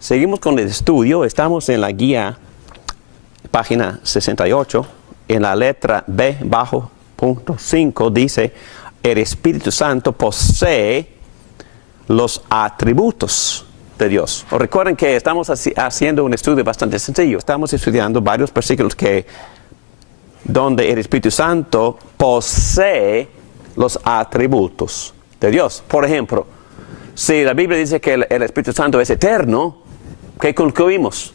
Seguimos con el estudio. Estamos en la guía, página 68, en la letra B bajo punto 5 dice, el Espíritu Santo posee los atributos de Dios. Recuerden que estamos haciendo un estudio bastante sencillo. Estamos estudiando varios versículos donde el Espíritu Santo posee los atributos de Dios. Por ejemplo, si la Biblia dice que el Espíritu Santo es eterno, ¿qué concluimos?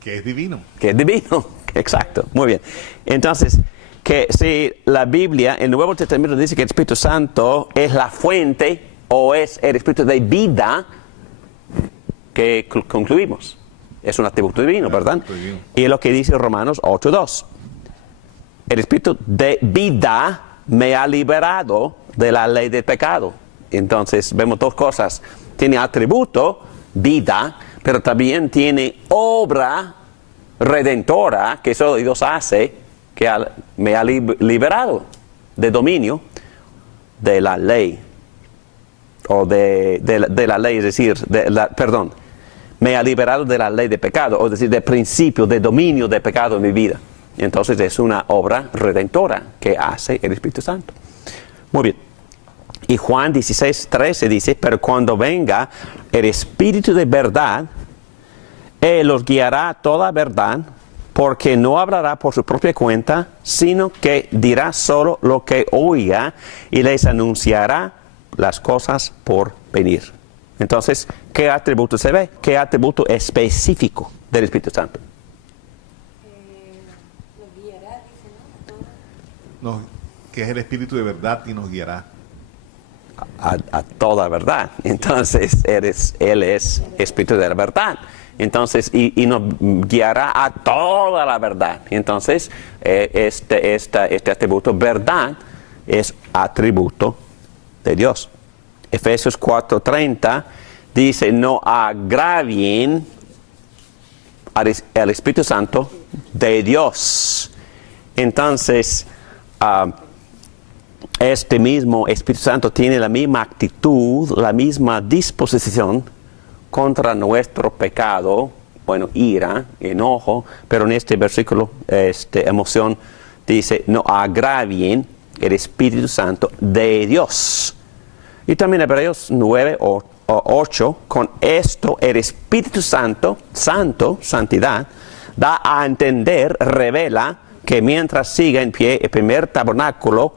Que es divino. Que es divino, exacto, muy bien. Entonces, que si la Biblia, el Nuevo Testamento dice que el Espíritu Santo es la fuente o es el Espíritu de vida, ¿qué concluimos? Es un atributo divino, ¿verdad? Divino. Y es lo que dice Romanos 8:2. El Espíritu de vida me ha liberado de la ley del pecado. Entonces, vemos dos cosas. Tiene atributo, vida, pero también tiene obra redentora que solo Dios hace, que me ha liberado de dominio de la ley. O de la ley, es decir, me ha liberado de la ley de pecado, o es decir, del principio de dominio de pecado en mi vida. Entonces es una obra redentora que hace el Espíritu Santo. Muy bien. Y Juan 16:13 dice, pero cuando venga el Espíritu de verdad, Él los guiará a toda verdad, porque no hablará por su propia cuenta, sino que dirá solo lo que oiga y les anunciará las cosas por venir. Entonces, ¿qué atributo se ve? ¿Qué atributo específico del Espíritu Santo? Nos guiará, dice, No, que es el Espíritu de verdad y nos guiará. A toda verdad. Entonces, Él es Espíritu de la verdad. Entonces, y nos guiará a toda la verdad. Entonces, este atributo verdad es atributo de Dios. Efesios 4:30 dice, no agravien al Espíritu Santo de Dios. Entonces, este mismo Espíritu Santo tiene la misma actitud, la misma disposición contra nuestro pecado, bueno, ira, enojo, pero en este versículo, emoción, dice, no agravien el Espíritu Santo de Dios. Y también Hebreos 9:8, con esto el Espíritu Santo, santidad, da a entender, revela, que mientras siga en pie el primer tabernáculo,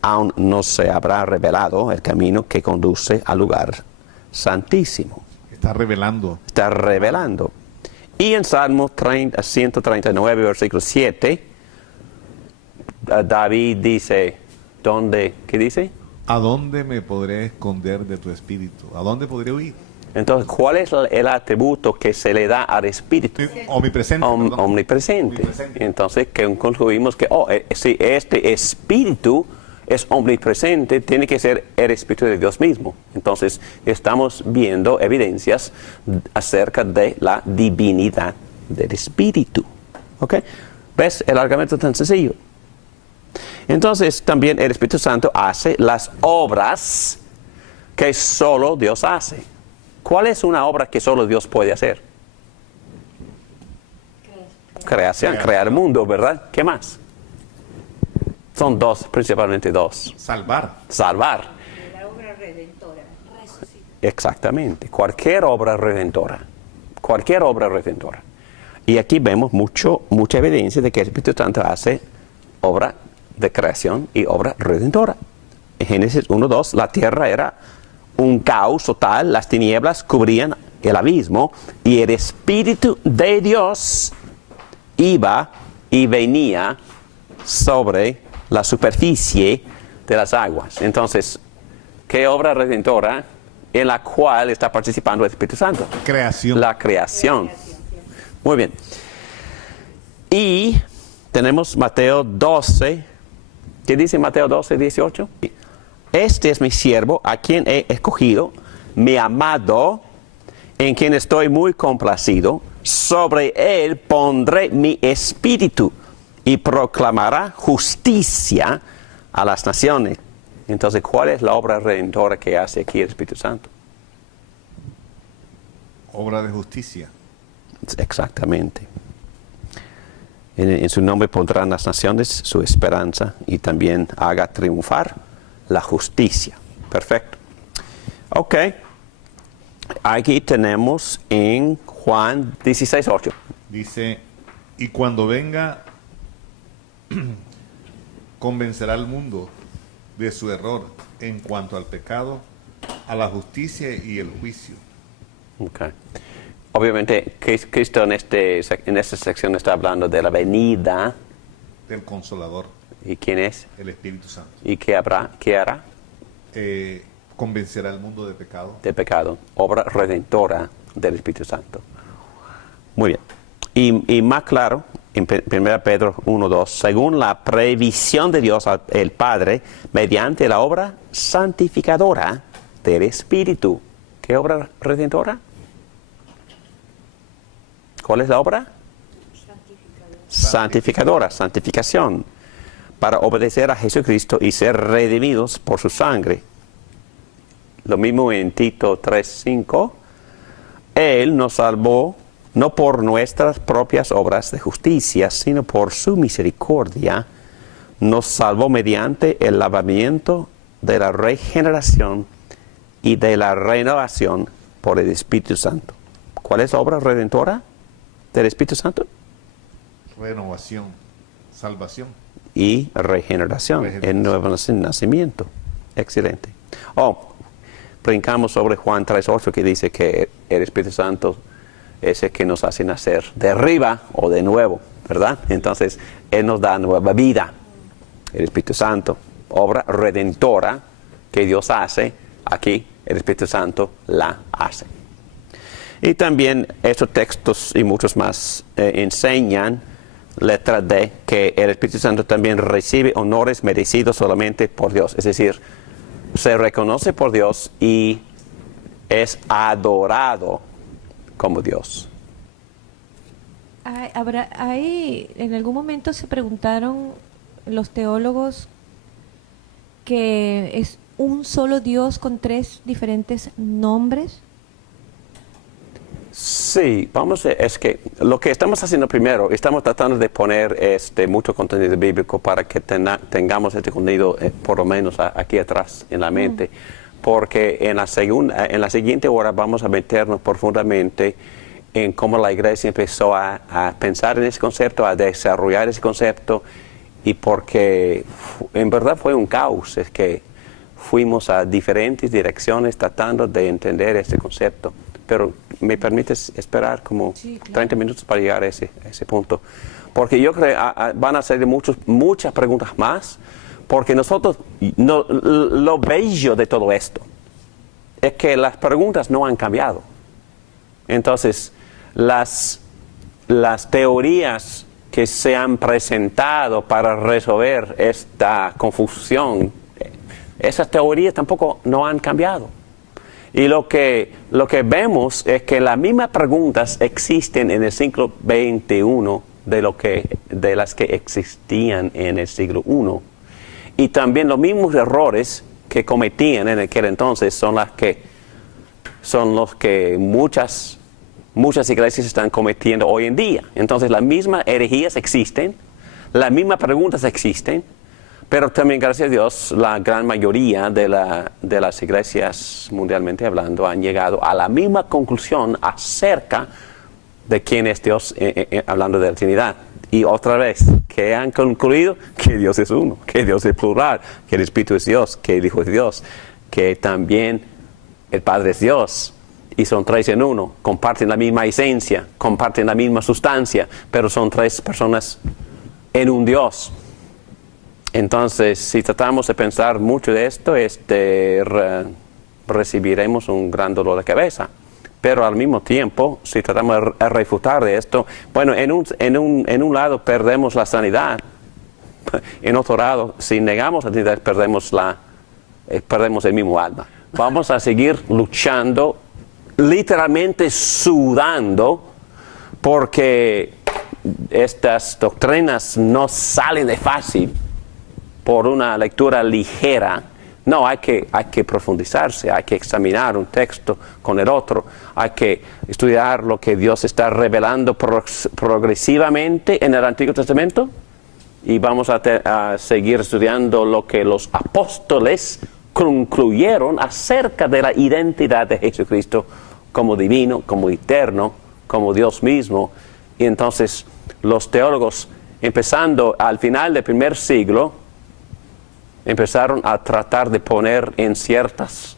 aún no se habrá revelado el camino que conduce al lugar santísimo. Está revelando. Está revelando. Y en Salmo 139, versículo 7, David dice, ¿qué dice? ¿A dónde me podré esconder de tu espíritu? ¿A dónde podré huir? Entonces, ¿cuál es el atributo que se le da al Espíritu? Omnipresente. Omnipresente. Entonces, que concluimos que, si este Espíritu es omnipresente, tiene que ser el Espíritu de Dios mismo. Entonces, estamos viendo evidencias acerca de la divinidad del Espíritu. ¿Ok? ¿Ves el argumento tan sencillo? Entonces, también el Espíritu Santo hace las obras que solo Dios hace. ¿Cuál es una obra que solo Dios puede hacer? Creación, crear el mundo, ¿verdad? ¿Qué más? Son dos, principalmente dos. Salvar. la obra redentora, resucitar. Exactamente. Cualquier obra redentora. Y aquí vemos mucha evidencia de que el Espíritu Santo hace obra de creación y obra redentora. En Génesis 1:2, la tierra era un caos total, las tinieblas cubrían el abismo y el Espíritu de Dios iba y venía sobre la superficie de las aguas. Entonces, ¿qué obra redentora en la cual está participando el Espíritu Santo? Creación. La creación. Muy bien. Y tenemos Mateo 12. ¿Qué dice Mateo 12:18? este es mi siervo, a quien he escogido, mi amado, en quien estoy muy complacido. Sobre él pondré mi espíritu y proclamará justicia a las naciones. Entonces, ¿cuál es la obra redentora que hace aquí el Espíritu Santo? Obra de justicia. Exactamente. En su nombre pondrán las naciones su esperanza y también haga triunfar la justicia. Perfecto. Ok. Aquí tenemos en Juan 16:8. Dice, y cuando venga, convencerá al mundo de su error en cuanto al pecado, a la justicia y el juicio. Okay. Obviamente, Cristo en esta sección está hablando de la venida. Del Consolador. ¿Y quién es? El Espíritu Santo. ¿Y qué hará? Convencerá al mundo de pecado. De pecado. Obra redentora del Espíritu Santo. Muy bien. Y más claro, en 1 Pedro 1:2, según la previsión de Dios el Padre, mediante la obra santificadora del Espíritu. ¿Qué obra redentora? ¿Cuál es la obra? Santificadora, santificación, para obedecer a Jesucristo y ser redimidos por su sangre. Lo mismo en Tito 3:5. Él nos salvó no por nuestras propias obras de justicia, sino por su misericordia. Nos salvó mediante el lavamiento de la regeneración y de la renovación por el Espíritu Santo. ¿Cuál es la obra redentora del Espíritu Santo? Renovación, salvación. Y regeneración, el nuevo nacimiento. Excelente. Brincamos sobre Juan 3:8 que dice que el Espíritu Santo es el que nos hace nacer de arriba o de nuevo, ¿verdad? Entonces, Él nos da nueva vida. El Espíritu Santo, obra redentora que Dios hace, aquí el Espíritu Santo la hace. Y también estos textos y muchos más enseñan, letra D, que el Espíritu Santo también recibe honores merecidos solamente por Dios. Es decir, se reconoce por Dios y es adorado como Dios. En algún momento se preguntaron los teólogos que es un solo Dios con 3 diferentes nombres. Sí, es que lo que estamos haciendo primero, estamos tratando de poner mucho contenido bíblico para que tengamos este contenido por lo menos aquí atrás en la mente, porque en la siguiente hora vamos a meternos profundamente en cómo la iglesia empezó a pensar en ese concepto, a desarrollar ese concepto, y porque en verdad fue un caos, es que fuimos a diferentes direcciones tratando de entender este concepto. Pero ¿me permites esperar como 30 minutos para llegar a ese punto? Porque yo creo que van a ser muchas preguntas más, porque nosotros, lo bello de todo esto es que las preguntas no han cambiado. Entonces, las teorías que se han presentado para resolver esta confusión, esas teorías tampoco no han cambiado. Y lo que vemos es que las mismas preguntas existen en el siglo XXI de las que existían en el siglo I. Y también los mismos errores que cometían en aquel entonces son los que muchas iglesias están cometiendo hoy en día. Entonces las mismas herejías existen, las mismas preguntas existen, pero también, gracias a Dios, la gran mayoría de las iglesias, mundialmente hablando, han llegado a la misma conclusión acerca de quién es Dios, hablando de la Trinidad. Y otra vez, que han concluido que Dios es uno, que Dios es plural, que el Espíritu es Dios, que el Hijo es Dios, que también el Padre es Dios. Y son 3 en 1, comparten la misma esencia, comparten la misma sustancia, pero son 3 personas en un Dios. Entonces, si tratamos de pensar mucho de esto, recibiremos un gran dolor de cabeza. Pero al mismo tiempo, si tratamos de refutar de esto, bueno, en un lado perdemos la sanidad. En otro lado, si negamos la sanidad, perdemos la perdemos el mismo alma. Vamos a seguir luchando, literalmente sudando, porque estas doctrinas no salen de fácil por una lectura ligera. No, hay que profundizarse, hay que examinar un texto con el otro, hay que estudiar lo que Dios está revelando progresivamente en el Antiguo Testamento, y vamos a seguir estudiando lo que los apóstoles concluyeron acerca de la identidad de Jesucristo como divino, como eterno, como Dios mismo. Y entonces los teólogos, empezando al final del primer siglo, empezaron a tratar de poner en ciertos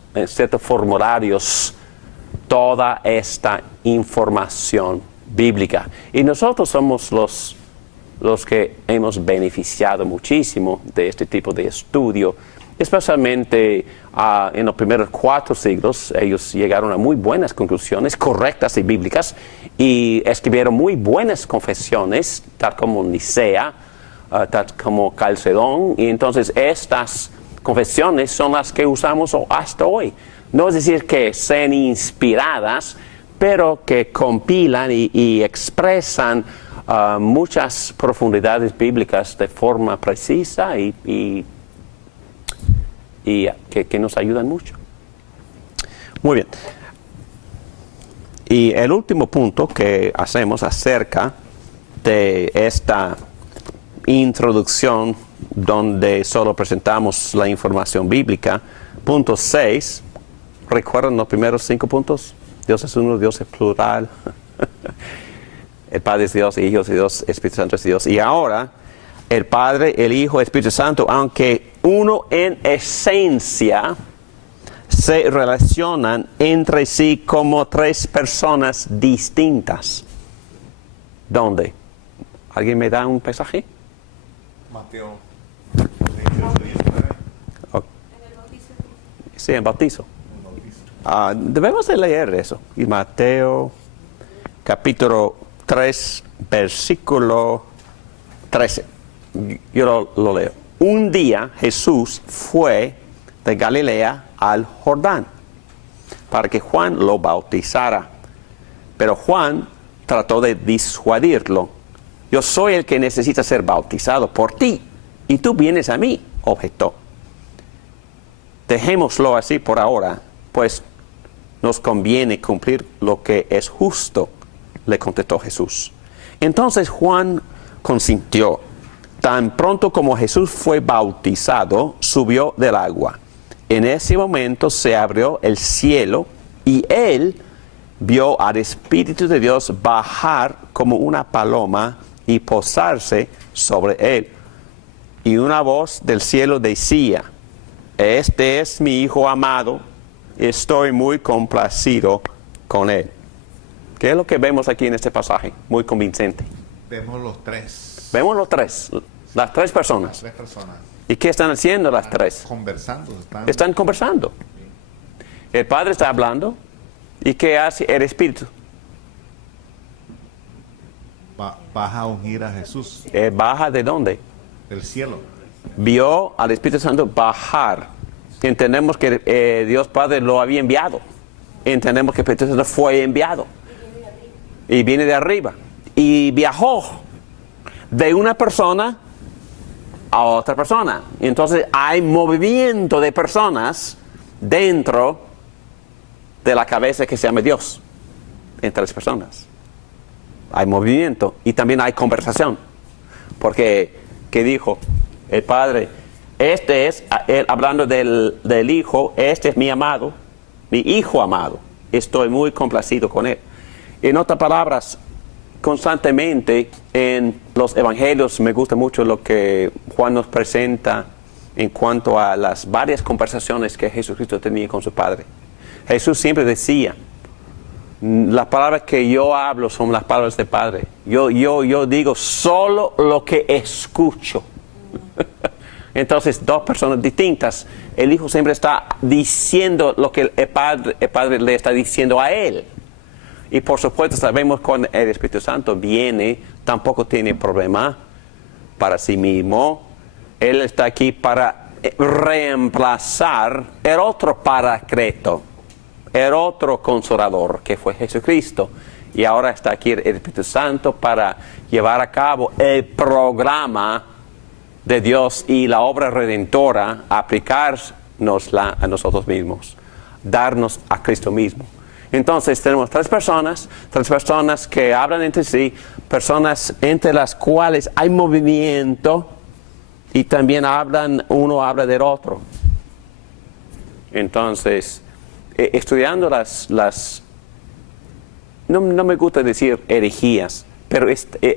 formularios toda esta información bíblica. Y nosotros somos los que hemos beneficiado muchísimo de este tipo de estudio, especialmente en los primeros 4 siglos. Ellos llegaron a muy buenas conclusiones, correctas y bíblicas, y escribieron muy buenas confesiones, tal como Nicea, tal como Calcedón, y entonces estas confesiones son las que usamos hasta hoy. No es decir que sean inspiradas, pero que compilan y expresan muchas profundidades bíblicas de forma precisa y que nos ayudan mucho. Muy bien. Y el último punto que hacemos acerca de esta introducción, donde solo presentamos la información bíblica, punto 6, ¿recuerdan los primeros 5 puntos? Dios es uno, Dios es plural. El Padre es Dios, el Hijo es Dios, Espíritu Santo es Dios. Y ahora, el Padre, el Hijo, el Espíritu Santo, aunque uno en esencia, se relacionan entre sí como 3 personas distintas. ¿Dónde? ¿Alguien me da un pasaje? Mateo. Okay. Sí, en bautizo. Debemos de leer eso. Y Mateo, capítulo 3, versículo 13. Yo lo leo. Un día Jesús fue de Galilea al Jordán para que Juan lo bautizara. Pero Juan trató de disuadirlo. Yo soy el que necesita ser bautizado por ti, y tú vienes a mí, objetó. Dejémoslo así por ahora, pues nos conviene cumplir lo que es justo, le contestó Jesús. Entonces Juan consintió. Tan pronto como Jesús fue bautizado, subió del agua. En ese momento se abrió el cielo y él vio al Espíritu de Dios bajar como una paloma y posarse sobre él. Y una voz del cielo decía: este es mi Hijo amado, estoy muy complacido con él. ¿Qué es lo que vemos aquí en este pasaje? Muy convincente. Vemos los 3. Vemos los 3, las 3 personas. Las 3 personas. ¿Y qué están haciendo las 3? Conversando. Están conversando. El Padre está hablando. ¿Y qué hace el Espíritu? Baja a ungir a Jesús. ¿Baja de dónde? Del cielo. Vio al Espíritu Santo bajar. Entendemos que Dios Padre lo había enviado. Entendemos que el Espíritu Santo fue enviado. Y viene de arriba. Y viajó de una persona a otra persona. Entonces hay movimiento de personas dentro de la cabeza que se llama Dios, entre las personas. Hay movimiento y también hay conversación. Porque, ¿qué dijo el Padre? Este es, él hablando del Hijo, este es mi amado, mi Hijo amado. Estoy muy complacido con él. En otras palabras, constantemente en los evangelios me gusta mucho lo que Juan nos presenta en cuanto a las varias conversaciones que Jesucristo tenía con su Padre. Jesús siempre decía: las palabras que yo hablo son las palabras del Padre. Yo digo solo lo que escucho. Entonces, 2 personas distintas. El Hijo siempre está diciendo lo que el Padre le está diciendo a él. Y por supuesto sabemos que cuando el Espíritu Santo viene, tampoco tiene problema para sí mismo. Él está aquí para reemplazar el otro Paracleto, el otro Consolador, que fue Jesucristo. Y ahora está aquí el Espíritu Santo para llevar a cabo el programa de Dios y la obra redentora, aplicárnosla a nosotros mismos, darnos a Cristo mismo. Entonces tenemos tres personas que hablan entre sí, personas entre las cuales hay movimiento y también uno habla del otro. Entonces, estudiando no me gusta decir herejías, pero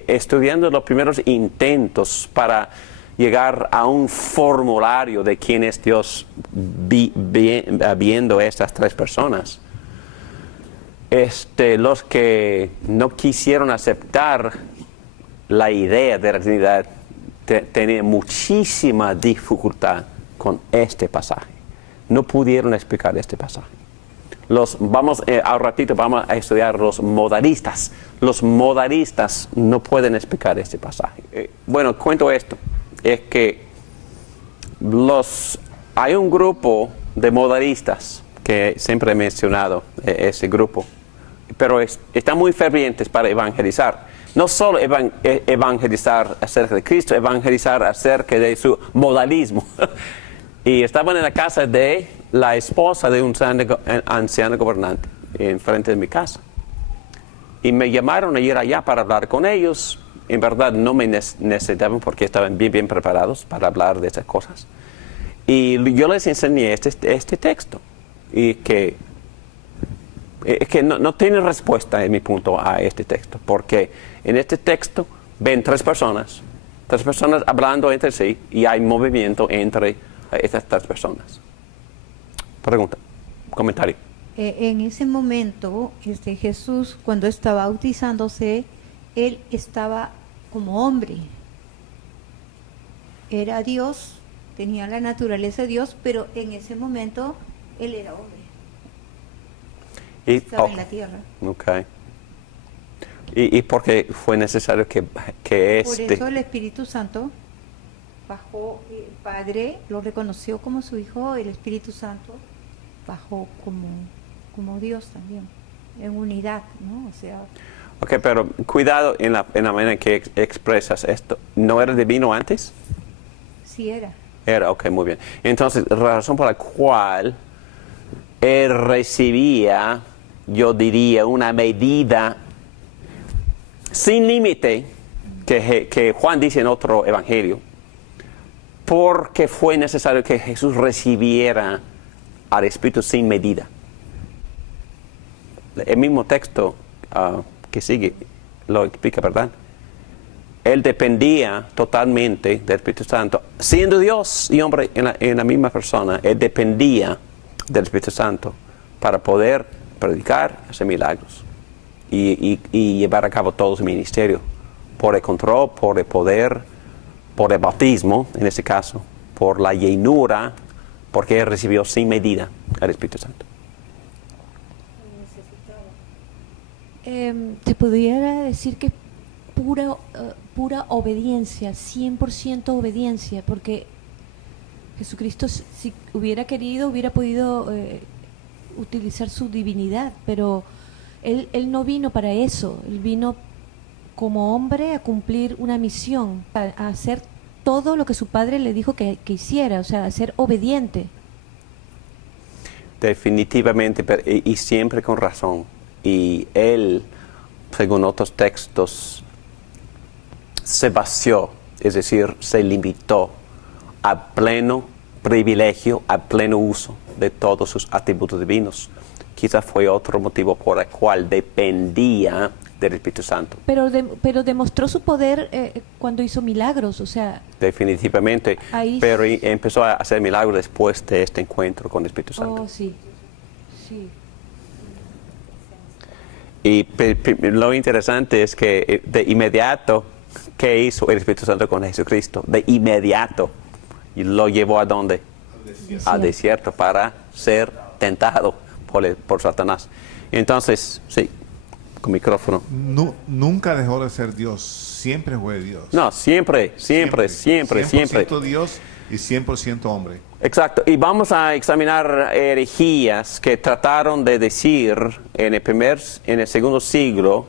estudiando los primeros intentos para llegar a un formulario de quién es Dios viendo estas tres personas. Los que no quisieron aceptar la idea de la Trinidad tenían muchísima dificultad con este pasaje. No pudieron explicar este pasaje. Al ratito vamos a estudiar los modalistas. Los modalistas no pueden explicar este pasaje. Bueno, cuento esto. Es que hay un grupo de modalistas que siempre he mencionado, ese grupo, pero están muy fervientes para evangelizar. No solo evangelizar acerca de Cristo, evangelizar acerca de su modalismo. Y estaban en la casa de la esposa de un anciano gobernante, enfrente de mi casa. Y me llamaron a ir allá para hablar con ellos. En verdad no me necesitaban porque estaban bien preparados para hablar de esas cosas. Y yo les enseñé este texto. Y que no tiene respuesta en mi punto a este texto. Porque en este texto ven tres personas hablando entre sí y hay movimiento entre estas tres personas. Pregunta, comentario. En ese momento, Jesús, cuando estaba bautizándose, él estaba como hombre. Era Dios, tenía la naturaleza de Dios, pero en ese momento él era hombre. Estaba en la tierra. Okay. ¿Y por qué fue necesario que Por eso el Espíritu Santo bajó, el Padre lo reconoció como su Hijo, el Espíritu Santo bajó como Dios también, en unidad, ¿no? O sea... Ok, pero cuidado en la manera en que expresas esto. ¿No era divino antes? Sí era. Era, ok, muy bien. Entonces, la razón por la cual él recibía, yo diría, una medida sin límite, que Juan dice en otro evangelio, porque fue necesario que Jesús recibiera al Espíritu sin medida. El mismo texto que sigue lo explica, ¿verdad? Él dependía totalmente del Espíritu Santo. Siendo Dios y hombre en la misma persona, él dependía del Espíritu Santo para poder predicar, hacer milagros y llevar a cabo todo su ministerio. Por el control, por el poder, por el bautismo, en este caso, por la llenura, porque él recibió sin medida al Espíritu Santo. Se pudiera decir que pura obediencia, 100% obediencia, porque Jesucristo, si hubiera querido, hubiera podido utilizar su divinidad, pero él no vino para eso. Él vino como hombre a cumplir una misión, a hacer todo lo que su padre le dijo que hiciera, o sea, a ser obediente. Definitivamente, y siempre con razón. Y él, según otros textos, se vació, es decir, se limitó a pleno privilegio, a pleno uso de todos sus atributos divinos. Quizás fue otro motivo por el cual dependía del Espíritu Santo. Pero demostró su poder cuando hizo milagros, o sea... Definitivamente, pero empezó a hacer milagros después de este encuentro con el Espíritu Santo. Oh, sí, sí. Y lo interesante es que de inmediato, ¿qué hizo el Espíritu Santo con Jesucristo? De inmediato, y lo llevó ¿a dónde? Al desierto para ser tentado por Satanás. Entonces, sí, con micrófono. Nunca dejó de ser Dios, siempre fue Dios. No, siempre. 100% Dios, y 100% hombre. Exacto, y vamos a examinar herejías que trataron de decir en el segundo siglo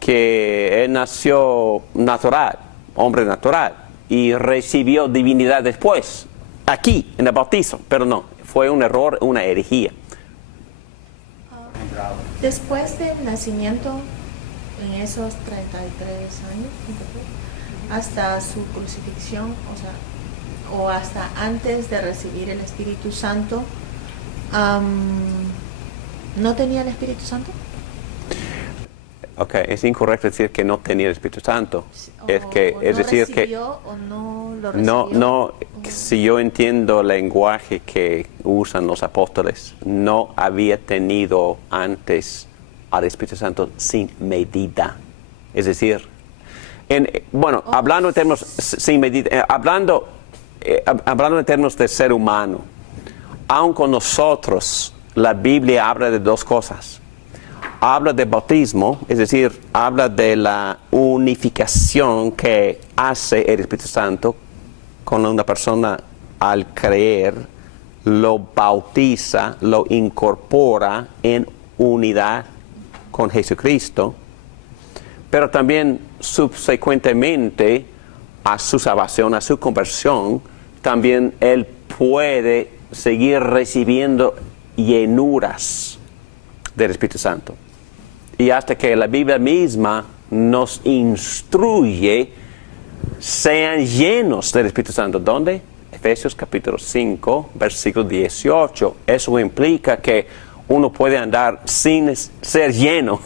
que él nació natural, hombre natural, y recibió divinidad después, aquí, en el bautizo, pero no, fue un error, una herejía. Después del nacimiento, en esos 33 años, hasta su crucifixión, o hasta antes de recibir el Espíritu Santo, ¿no tenía el Espíritu Santo? Ok, es incorrecto decir que no tenía el Espíritu Santo. Es no decir que recibió, o no lo recibió. no, si yo entiendo el lenguaje que usan los apóstoles, no había tenido antes al Espíritu Santo sin medida. Es decir, hablando en términos sin medida, hablando en términos de ser humano, aun con nosotros, la Biblia habla de dos cosas. Habla de bautismo, es decir, habla de la unificación que hace el Espíritu Santo con una persona al creer, lo bautiza, lo incorpora en unidad con Jesucristo, pero también subsecuentemente a su salvación, a su conversión, también él puede seguir recibiendo llenuras del Espíritu Santo. Y hasta que la Biblia misma nos instruye, sean llenos del Espíritu Santo. ¿Dónde? Efesios capítulo 5, versículo 18. Eso implica que uno puede andar sin ser lleno.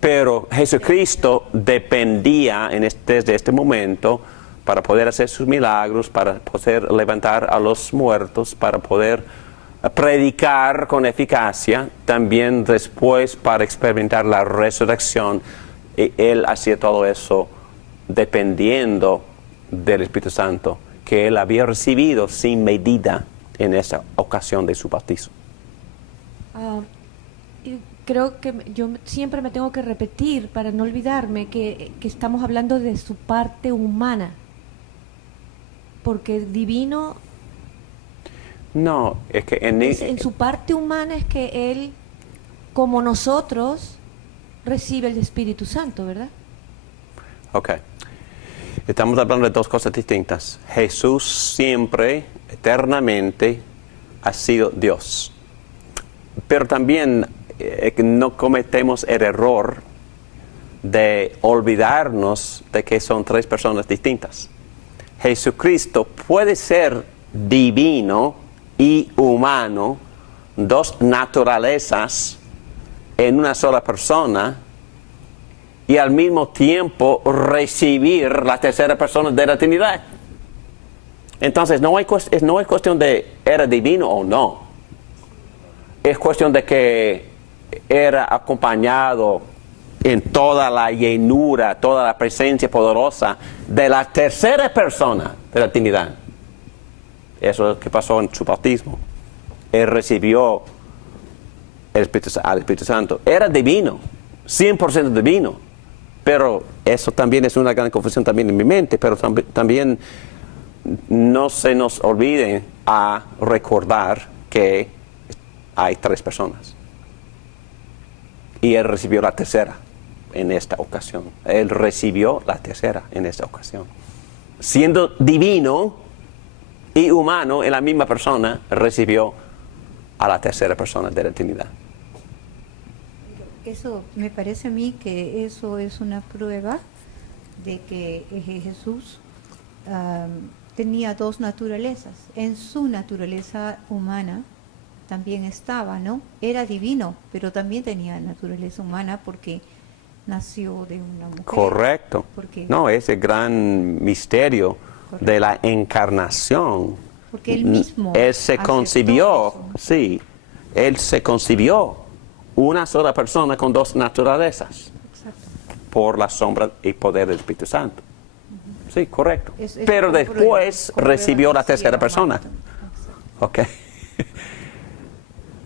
Pero Jesucristo dependía desde este momento para poder hacer sus milagros, para poder levantar a los muertos, para poder predicar con eficacia, también después para experimentar la resurrección. Y él hacía todo eso dependiendo del Espíritu Santo que él había recibido sin medida en esa ocasión de su bautizo. Creo que yo siempre me tengo que repetir para no olvidarme que estamos hablando de su parte humana, porque divino. No, es que en su parte humana es que él, como nosotros, recibe el Espíritu Santo, ¿verdad? Ok. Estamos hablando de dos cosas distintas. Jesús siempre, eternamente, ha sido Dios. Pero también no cometemos el error de olvidarnos de que son tres personas distintas. Jesucristo puede ser divino y humano, dos naturalezas en una sola persona, y al mismo tiempo recibir la tercera persona de la Trinidad. Entonces no es cuestión de era divino o no. Es cuestión de que era acompañado en toda la llenura, toda la presencia poderosa de la tercera persona de la Trinidad. Eso es lo que pasó en su bautismo. Él recibió al Espíritu Santo. Era divino, 100% divino. Pero eso también es una gran confusión también en mi mente. Pero también no se nos olvide a recordar que hay tres personas. Y él recibió la tercera en esta ocasión. Él recibió la tercera en esta ocasión. Siendo divino y humano en la misma persona, recibió a la tercera persona de la Trinidad. Eso me parece a mí que eso es una prueba de que Jesús tenía dos naturalezas. En su naturaleza humana también estaba, ¿no? Era divino, pero también tenía naturaleza humana porque nació de una mujer. Correcto. No, es el gran misterio. Correcto. De la encarnación. Porque él mismo él se concibió, sí, él se concibió una sola persona con dos naturalezas. Exacto. Por la sombra y poder del Espíritu Santo. Sí, correcto. Pero después recibió la tercera persona. Ok.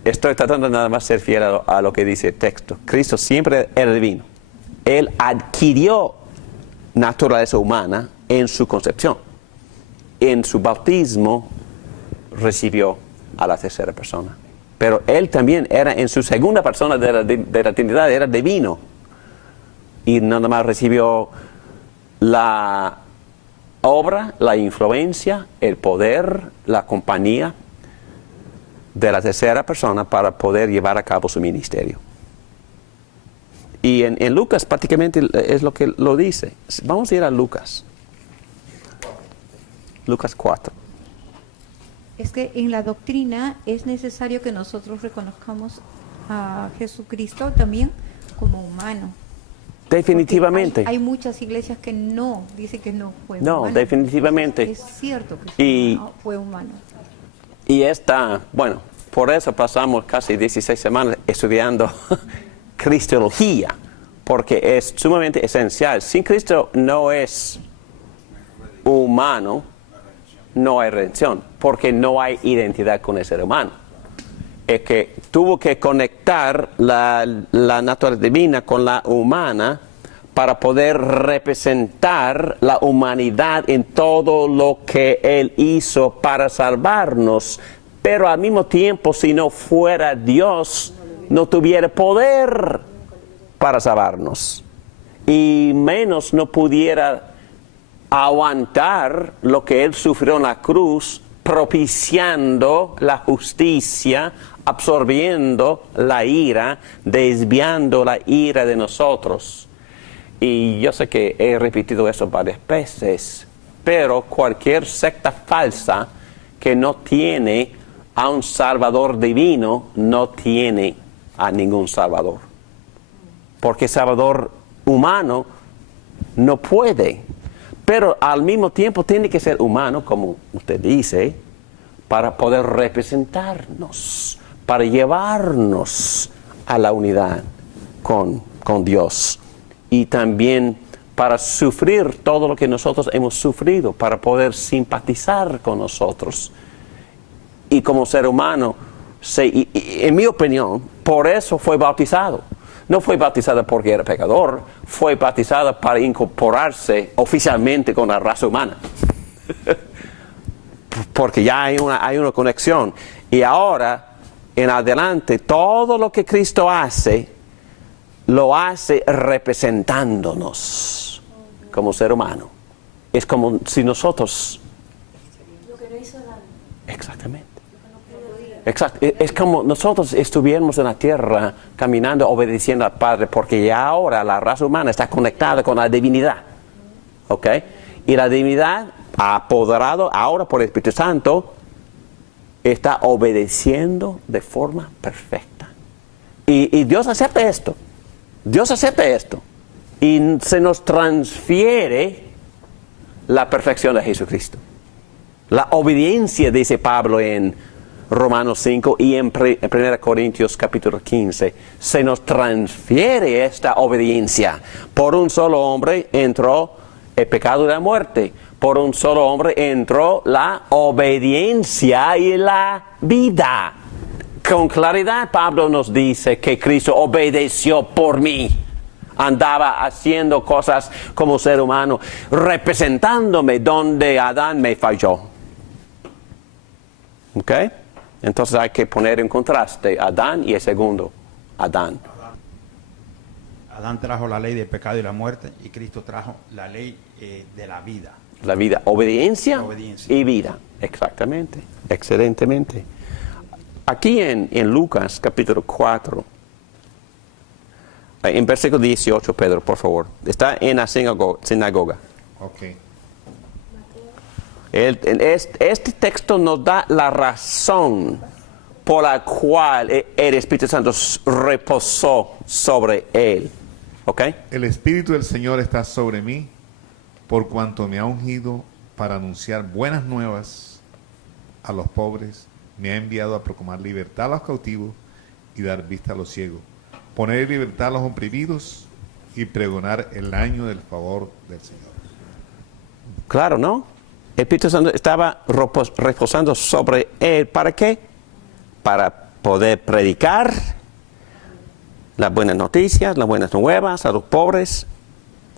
Estoy tratando nada más de ser fiel a lo que dice el texto. Cristo siempre era divino. Él adquirió naturaleza humana en su concepción. en su bautismo recibió a la tercera persona. Pero él también era en su segunda persona de la Trinidad, era divino. Y nada más recibió la obra, la influencia, el poder, la compañía de la tercera persona para poder llevar a cabo su ministerio. Y en Lucas prácticamente es lo que lo dice. Vamos a ir a Lucas. Lucas 4. Es que en la doctrina es necesario que nosotros reconozcamos a Jesucristo también como humano. Definitivamente. Hay muchas iglesias que no, dicen que no fue No, humano. definitivamente. Es cierto que fue humano. Y bueno, por eso pasamos casi 16 semanas estudiando Cristología, porque es sumamente esencial. Sin Cristo no es humano, no hay redención, porque no hay identidad con el ser humano. Es que tuvo que conectar la naturaleza divina con la humana para poder representar la humanidad en todo lo que Él hizo para salvarnos. Pero al mismo tiempo, si no fuera Dios, no tuviera poder para salvarnos. Y menos no pudiera aguantar lo que Él sufrió en la cruz, propiciando la justicia, absorbiendo la ira, desviando la ira de nosotros. Y yo sé que he repetido eso varias veces, pero cualquier secta falsa que no tiene a un Salvador divino, no tiene a ningún Salvador. Porque Salvador humano no puede. Pero al mismo tiempo tiene que ser humano, como usted dice, para poder representarnos, para llevarnos a la unidad con Dios. Y también para sufrir todo lo que nosotros hemos sufrido, para poder simpatizar con nosotros. Y como ser humano, en mi opinión, por eso fue bautizado. No fue bautizado porque era pecador, fue bautizado para incorporarse oficialmente con la raza humana. Porque ya hay una conexión. Y ahora, en adelante, todo lo que Cristo hace, lo hace representándonos como ser humano. Es como si nosotros... Lo que no hizo Adán. Exactamente. Exacto. Es como nosotros estuviéramos en la tierra caminando, obedeciendo al Padre, porque ya ahora la raza humana está conectada con la divinidad. ¿Ok? Y la divinidad, apoderado ahora por el Espíritu Santo, está obedeciendo de forma perfecta. Y Dios acepta esto. Dios acepta esto. Y se nos transfiere la perfección de Jesucristo. La obediencia, dice Pablo en Romanos 5 y en 1 Corintios capítulo 15, se nos transfiere esta obediencia. Por un solo hombre entró el pecado y la muerte. Por un solo hombre entró la obediencia y la vida. Con claridad Pablo nos dice que Cristo obedeció por mí. Andaba haciendo cosas como ser humano, representándome donde Adán me falló. ¿Ok? Entonces hay que poner en contraste Adán y el segundo Adán. Adán trajo la ley del pecado y la muerte y Cristo trajo la ley de la vida. La vida, obediencia, Obediencia. y vida. Exactamente, excelentemente. Aquí en Lucas capítulo 4, en versículo 18, Pedro, por favor. Está en la sinagoga. Ok. Este texto nos da la razón por la cual el Espíritu Santo reposó sobre él. ¿Ok? El Espíritu del Señor está sobre mí, por cuanto me ha ungido para anunciar buenas nuevas a los pobres, me ha enviado a proclamar libertad a los cautivos y dar vista a los ciegos, poner en libertad a los oprimidos y pregonar el año del favor del Señor. Claro, ¿no? El Espíritu Santo estaba reposando sobre él. ¿Para qué? Para poder predicar las buenas noticias, las buenas nuevas a los pobres,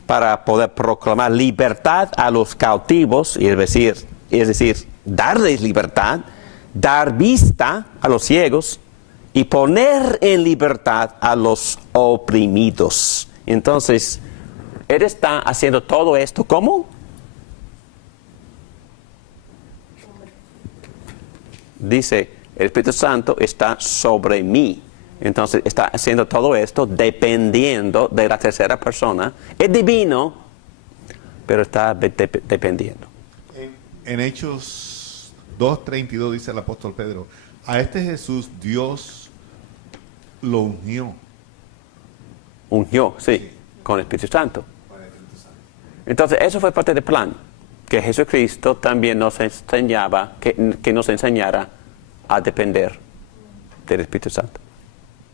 para poder proclamar libertad a los cautivos, y es decir, es decir, darles libertad, dar vista a los ciegos y poner en libertad a los oprimidos. Entonces, Él está haciendo todo esto, ¿cómo? Dice, el Espíritu Santo está sobre mí. Entonces, está haciendo todo esto dependiendo de la tercera persona. Es divino, pero está dependiendo. En Hechos 2:32 dice el apóstol Pedro, a este Jesús Dios lo ungió. Ungió, sí, con el Espíritu Santo. Entonces, eso fue parte del plan, que Jesucristo también nos enseñaba, que nos enseñara a depender del Espíritu Santo.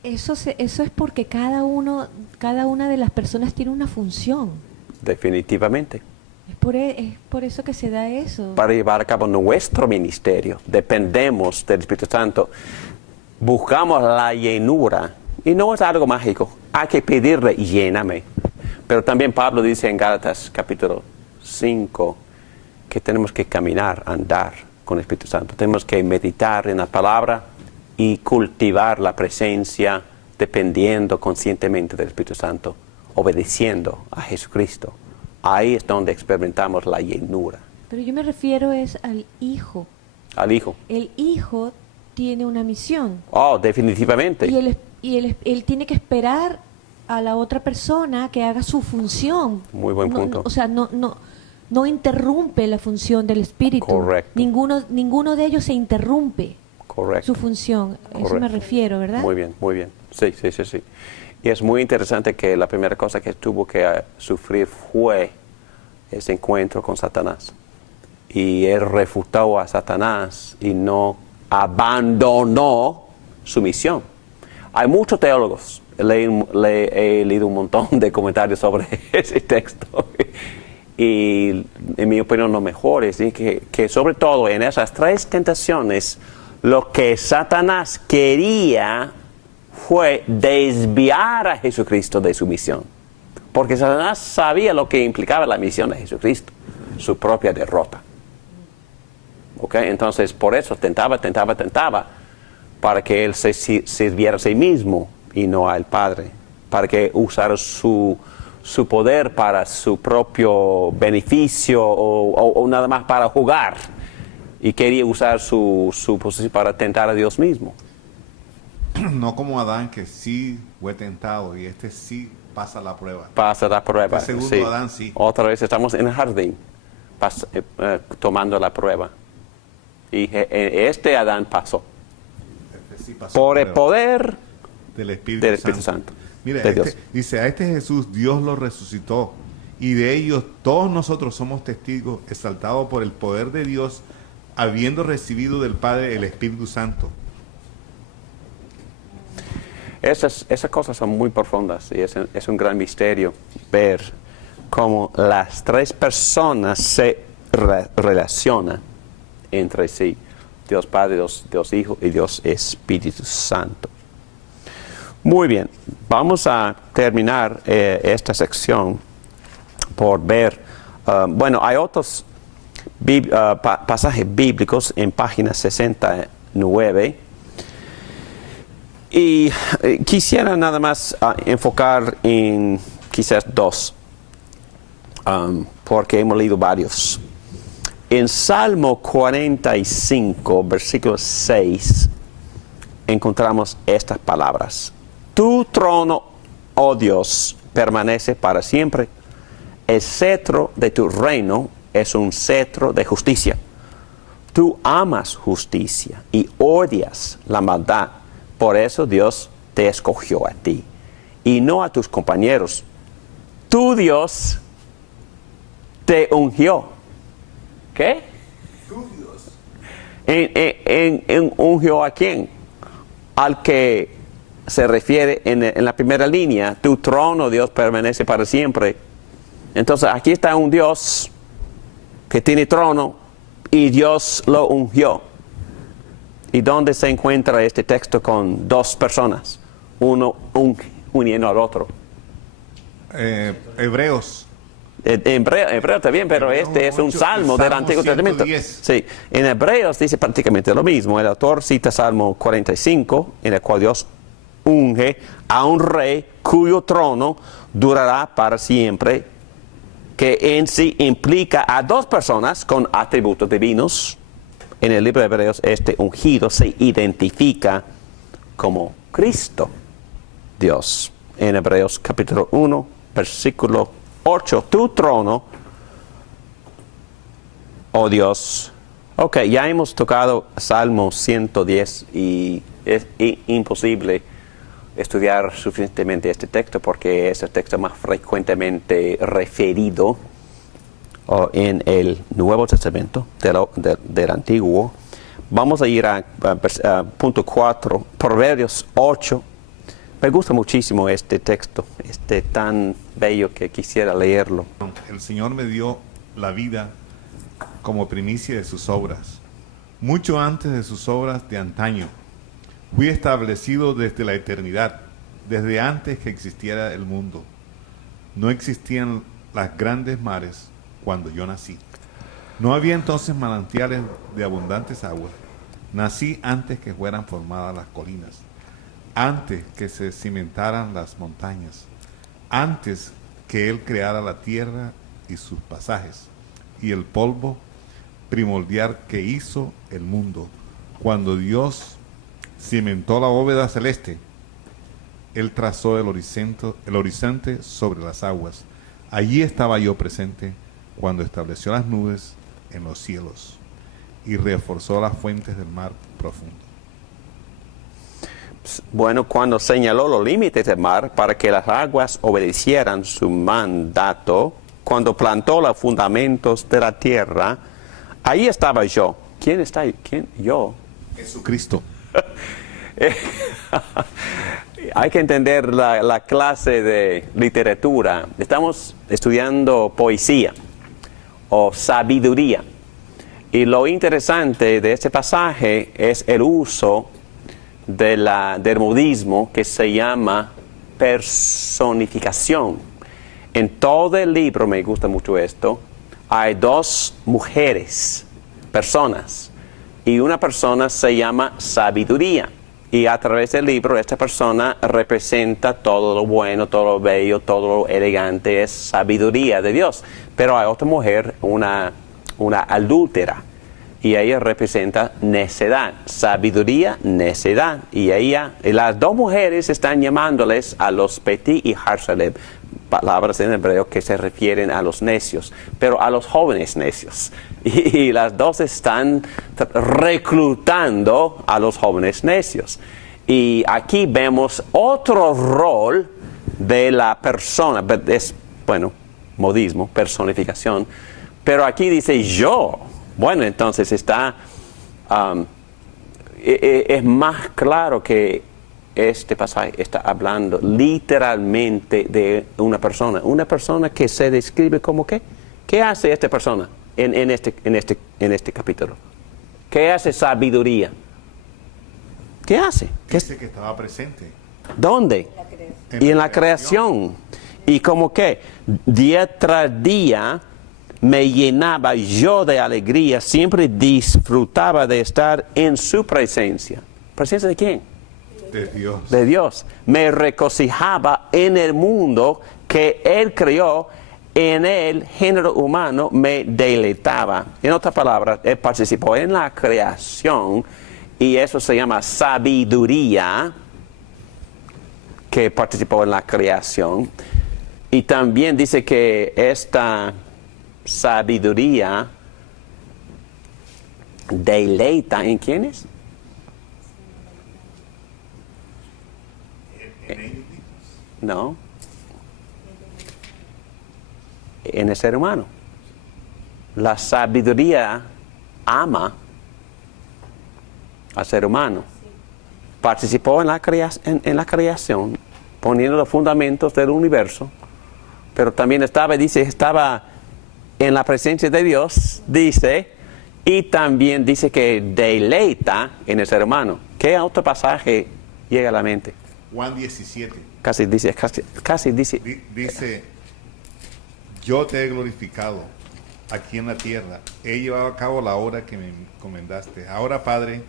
Eso es porque cada una de las personas tiene una función. Definitivamente. Es por eso que se da eso. Para llevar a cabo nuestro ministerio, dependemos del Espíritu Santo. Buscamos la llenura, y no es algo mágico. Hay que pedirle, lléname. Pero también Pablo dice en Gálatas capítulo 5 que tenemos que caminar, andar con el Espíritu Santo. Tenemos que meditar en la palabra y cultivar la presencia dependiendo conscientemente del Espíritu Santo, obedeciendo a Jesucristo. Ahí es donde experimentamos la llenura. Pero yo me refiero es al Hijo. Al Hijo. El Hijo tiene una misión. Oh, definitivamente. Y él tiene que esperar a la otra persona que haga su función. Muy buen punto. O sea, no interrumpe la función del Espíritu. Correcto. Ninguno de ellos se interrumpe. Correcto. Su función. Correcto. Eso me refiero, ¿verdad? Muy bien, muy bien. Sí. Y es muy interesante que la primera cosa que tuvo que sufrir fue ese encuentro con Satanás. Y él refutó a Satanás y no abandonó su misión. Hay muchos teólogos, he leído un montón de comentarios sobre ese texto. Y en mi opinión lo mejor es que sobre todo en esas tres tentaciones, lo que Satanás quería fue desviar a Jesucristo de su misión. Porque Satanás sabía lo que implicaba la misión de Jesucristo, su propia derrota. ¿Okay? Entonces, por eso tentaba, para que él se sirviera a sí mismo y no al Padre, para que usara su poder para su propio beneficio o nada más para jugar. Y quería usar su posición para tentar a Dios mismo. No como Adán, que sí fue tentado y sí pasa la prueba. Pasa la prueba. Este segundo Adán sí. Otra vez estamos en el jardín, tomando la prueba. Y este Adán pasó. Este sí pasó Por la el prueba poder del Espíritu Santo. Mira, de Dios. dice, a este Jesús Dios lo resucitó y de ellos todos nosotros somos testigos, exaltados por el poder de Dios, habiendo recibido del Padre el Espíritu Santo. Esas cosas son muy profundas y es un gran misterio ver cómo las tres personas se relacionan entre sí. Dios Padre, Dios Hijo y Dios Espíritu Santo. Muy bien, vamos a terminar esta sección por ver, hay otros pasajes bíblicos en página 69 y quisiera nada más enfocar en quizás dos, porque hemos leído varios. En Salmo 45, versículo 6, encontramos estas palabras. Tu trono, oh Dios, permanece para siempre. El cetro de tu reino es un cetro de justicia. Tú amas justicia y odias la maldad. Por eso Dios te escogió a ti y no a tus compañeros. Tu Dios te ungió. ¿Qué? Tu Dios. ¿Ungió a quién? Al que se refiere en la primera línea. Tu trono, Dios, permanece para siempre. Entonces aquí está un Dios que tiene trono y Dios lo ungió. ¿Y dónde se encuentra este texto con dos personas? Uno uniendo al otro. Hebreos Hebreo también, pero Hebreos este es un 8, salmo del Salmo Antiguo Testamento. 110. Sí, en Hebreos dice prácticamente lo mismo. El autor cita Salmo 45, en el cual Dios unge a un rey cuyo trono durará para siempre, que en sí implica a dos personas con atributos divinos. En el libro de Hebreos, este ungido se identifica como Cristo, Dios. En Hebreos capítulo 1, versículo 8, tu trono, oh Dios. Ok, ya hemos tocado Salmo 110 y es imposible estudiar suficientemente este texto porque es el texto más frecuentemente referido en el Nuevo Testamento del Antiguo. Vamos a ir a punto 4, Proverbios 8. Me gusta muchísimo este texto, tan bello que quisiera leerlo. El Señor me dio la vida como primicia de sus obras, mucho antes de sus obras de antaño. Fui establecido desde la eternidad, desde antes que existiera el mundo. No existían las grandes mares cuando yo nací. No había entonces manantiales de abundantes aguas. Nací antes que fueran formadas las colinas, antes que se cimentaran las montañas, antes que Él creara la tierra y sus pasajes, y el polvo primordial que hizo el mundo. Cuando Dios cimentó la bóveda celeste, Él trazó el horizonte sobre las aguas. Allí estaba yo presente cuando estableció las nubes en los cielos y reforzó las fuentes del mar profundo. Bueno, cuando señaló los límites del mar para que las aguas obedecieran su mandato, cuando plantó los fundamentos de la tierra, ahí estaba yo. ¿Quién está ahí? ¿Quién? Yo. Jesucristo. Hay que entender la clase de literatura. Estamos estudiando poesía o sabiduría. Y lo interesante de este pasaje es el uso del modismo que se llama personificación. En todo el libro, me gusta mucho esto, hay dos mujeres, personas, y una persona se llama sabiduría. Y a través del libro, esta persona representa todo lo bueno, todo lo bello, todo lo elegante, es sabiduría de Dios. Pero hay otra mujer, una adúltera, y ella representa necedad, sabiduría, necedad. Y las dos mujeres están llamándoles a los Petit y Harsaleb, palabras en hebreo que se refieren a los necios, pero a los jóvenes necios. Y las dos están reclutando a los jóvenes necios. Y aquí vemos otro rol de la persona, es, modismo, personificación, pero aquí dice yo. Bueno, entonces es más claro que este pasaje está hablando literalmente de una persona que se describe como ¿qué? ¿Qué hace esta persona en este capítulo? ¿Qué hace sabiduría? ¿Qué hace? Dice que estaba presente. ¿Dónde? Y en la creación. Y como que día tras día me llenaba yo de alegría, siempre disfrutaba de estar en su presencia. ¿Presencia de quién? De Dios. De Dios. Me regocijaba en el mundo que Él creó, en el género humano me deleitaba. En otras palabras, Él participó en la creación y eso se llama sabiduría, que participó en la creación. Y también dice que esta sabiduría deleita en quiénes? No. En el ser humano. La sabiduría ama al ser humano. Participó en la creación, poniendo los fundamentos del universo, pero también estaba en la presencia de Dios, dice, y también dice que deleita en el ser humano. ¿Qué otro pasaje llega a la mente? Juan 17. Casi dice. Dice, yo te he glorificado aquí en la tierra, he llevado a cabo la obra que me encomendaste. Ahora, Padre,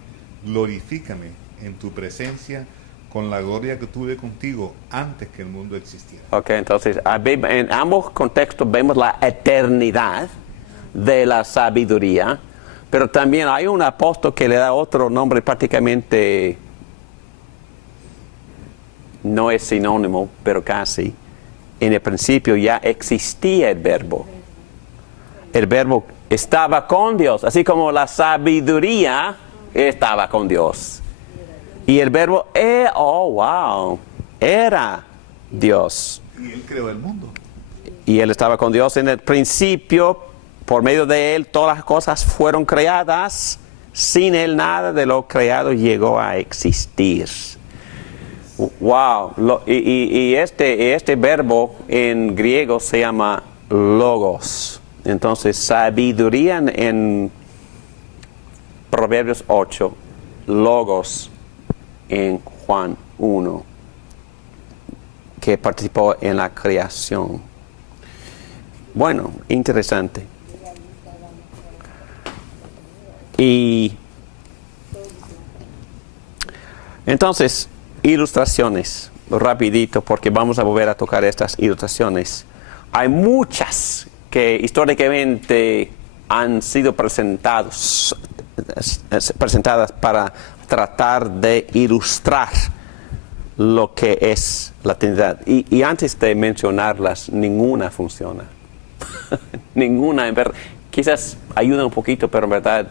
glorifícame en tu presencia con la gloria que tuve contigo antes que el mundo existiera. Ok, entonces en ambos contextos vemos la eternidad de la sabiduría, pero también hay un apóstol que le da otro nombre prácticamente, no es sinónimo, pero casi. En el principio ya existía el verbo. El verbo estaba con Dios, así como la sabiduría estaba con Dios. Y el verbo, era Dios. Y Él creó el mundo. Y Él estaba con Dios en el principio. Por medio de Él todas las cosas fueron creadas. Sin Él nada de lo creado llegó a existir. Wow. Y este verbo en griego se llama logos. Entonces, sabiduría en Proverbios 8, logos en Juan 1, que participó en la creación. Bueno, interesante. Y entonces, ilustraciones, rapidito, porque vamos a volver a tocar estas ilustraciones. Hay muchas que históricamente han sido presentadas para tratar de ilustrar lo que es la Trinidad. Y antes de mencionarlas, ninguna funciona. Ninguna, en verdad, quizás ayuda un poquito, pero en verdad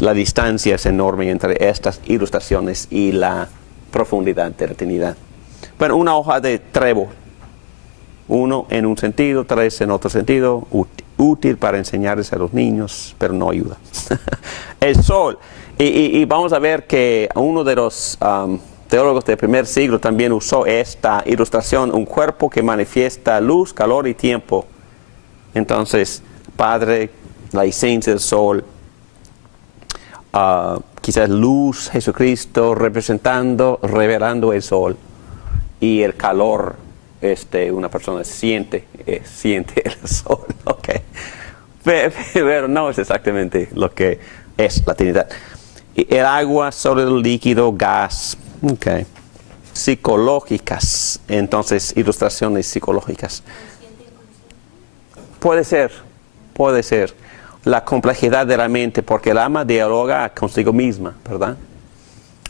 la distancia es enorme entre estas ilustraciones y la profundidad de la Trinidad. Bueno, una hoja de trébol. 1 en un sentido, 3 en otro sentido, útil para enseñarles a los niños, pero no ayuda. El sol. Y vamos a ver que uno de los teólogos del primer siglo también usó esta ilustración, un cuerpo que manifiesta luz, calor y tiempo. Entonces, Padre, la esencia del sol, quizás luz, Jesucristo revelando el sol, y el calor, una persona siente el sol, ok. Pero no es exactamente lo que es la Trinidad. El agua, sólido, líquido, gas, ok. Psicológicas, entonces ilustraciones psicológicas. Puede ser. La complejidad de la mente, porque el alma dialoga consigo misma, ¿verdad?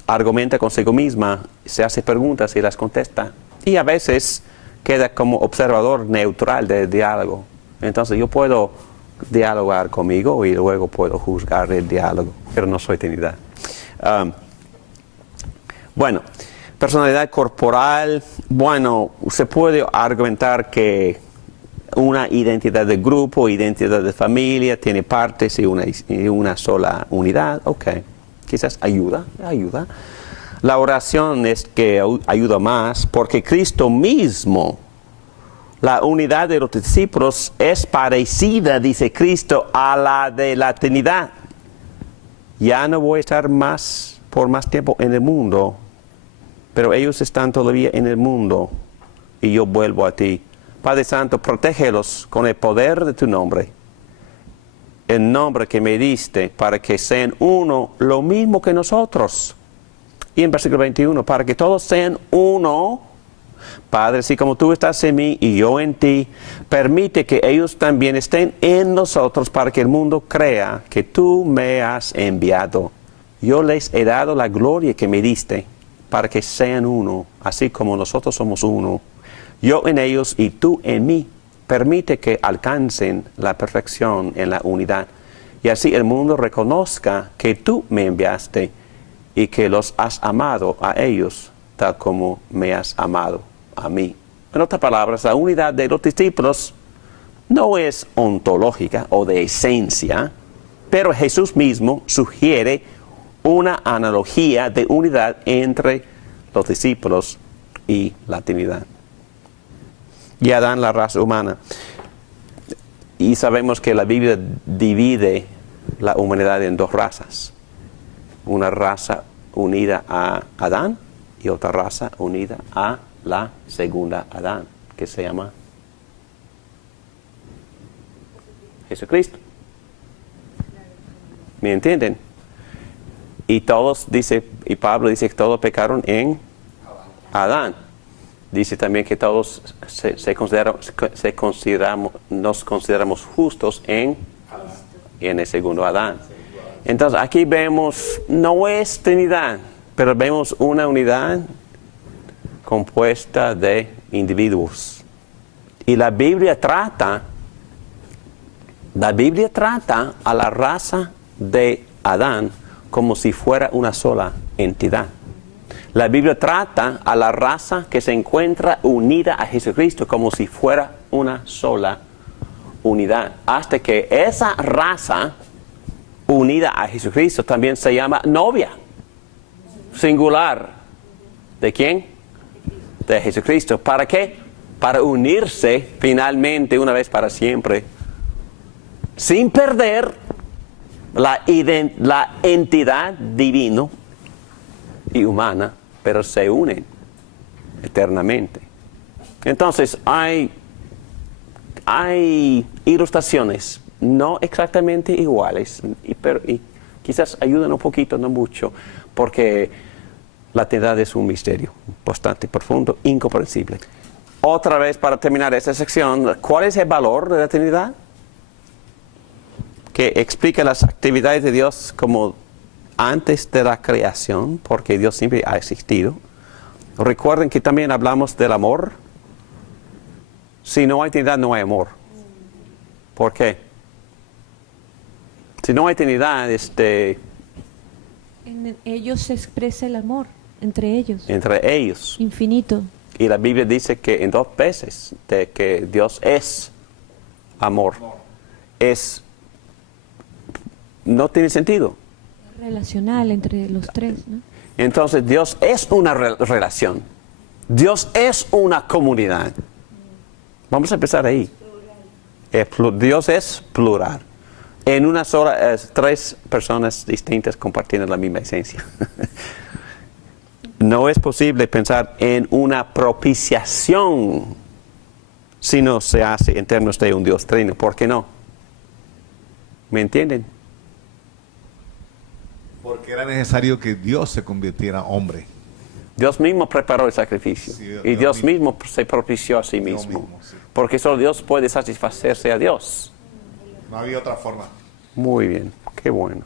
Argumenta consigo misma, se hace preguntas y las contesta. Y a veces queda como observador neutral del diálogo. Entonces yo puedo dialogar conmigo y luego puedo juzgar el diálogo, pero no soy Trinidad. Bueno, personalidad corporal. Bueno, se puede argumentar que una identidad de grupo, identidad de familia, tiene partes y una sola unidad. Ok, quizás ayuda. La oración es que ayuda más, porque Cristo mismo, la unidad de los discípulos es parecida, dice Cristo, a la de la Trinidad. Ya no voy a estar por más tiempo en el mundo, pero ellos están todavía en el mundo y yo vuelvo a ti. Padre Santo, protégelos con el poder de tu nombre, el nombre que me diste, para que sean uno, lo mismo que nosotros. Y en versículo 21, para que todos sean uno, Padre, así como tú estás en mí y yo en ti, permite que ellos también estén en nosotros, para que el mundo crea que tú me has enviado. Yo les he dado la gloria que me diste, para que sean uno, así como nosotros somos uno. Yo en ellos y tú en mí. Permite que alcancen la perfección en la unidad, y así el mundo reconozca que tú me enviaste y que los has amado a ellos tal como me has amado a mí. En otras palabras, la unidad de los discípulos no es ontológica o de esencia, pero Jesús mismo sugiere una analogía de unidad entre los discípulos y la Trinidad. Y Adán, la raza humana. Y sabemos que la Biblia divide la humanidad en dos razas. Una raza unida a Adán y otra raza unida a la segunda Adán, que se llama Jesucristo. ¿Me entienden? Y todos, dice, y Pablo dice que todos pecaron en Adán. Dice también que todos nos consideramos justos en el segundo Adán. Entonces aquí vemos, no es Trinidad, pero vemos una unidad compuesta de individuos. Y la Biblia trata a la raza de Adán como si fuera una sola entidad. La Biblia trata a la raza que se encuentra unida a Jesucristo como si fuera una sola unidad. Hasta que esa raza unida a Jesucristo también se llama novia. Singular. ¿De quién? De Jesucristo. ¿Para qué? Para unirse finalmente una vez para siempre. Sin perder la entidad divina y humana, pero se unen eternamente. Entonces hay ilustraciones no exactamente iguales, pero quizás ayudan un poquito, no mucho, porque la Trinidad es un misterio bastante profundo, incomprensible. Otra vez, para terminar esta sección, ¿cuál es el valor de la Trinidad? Que explica las actividades de Dios como antes de la creación, porque Dios siempre ha existido. Recuerden que también hablamos del amor. Si no hay Trinidad, no hay amor. ¿Por qué? Si no hay Trinidad, En ellos se expresa el amor, entre ellos. Entre ellos. Infinito. Y la Biblia dice que en 2 veces de que Dios es amor. No tiene sentido. Relacional entre los tres, ¿no? Entonces Dios es una relación. Dios es una comunidad. Vamos a empezar ahí. Dios es plural. En una sola, 3 personas distintas compartiendo la misma esencia. No es posible pensar en una propiciación si no se hace en términos de un Dios trino. ¿Por qué no? ¿Me entienden? Porque era necesario que Dios se convirtiera hombre. Dios mismo preparó el sacrificio. Sí, y Dios mismo se propició a sí Dios mismo. mismo, sí. Porque solo Dios puede satisfacerse a Dios. No había otra forma. Muy bien, qué bueno.